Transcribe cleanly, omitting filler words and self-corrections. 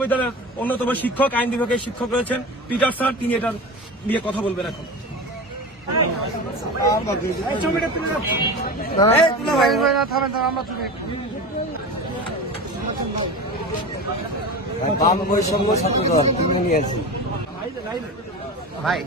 বিদ্যালয়ের অন্যতম শিক্ষক, আইন বিভাগের শিক্ষক রয়েছেন পিটার স্যার, তিনি এটা নিয়ে কথা বলবেন এখন। বাম বৈষম্য ছাত্রদল কিনে নিয়েছি ভাই।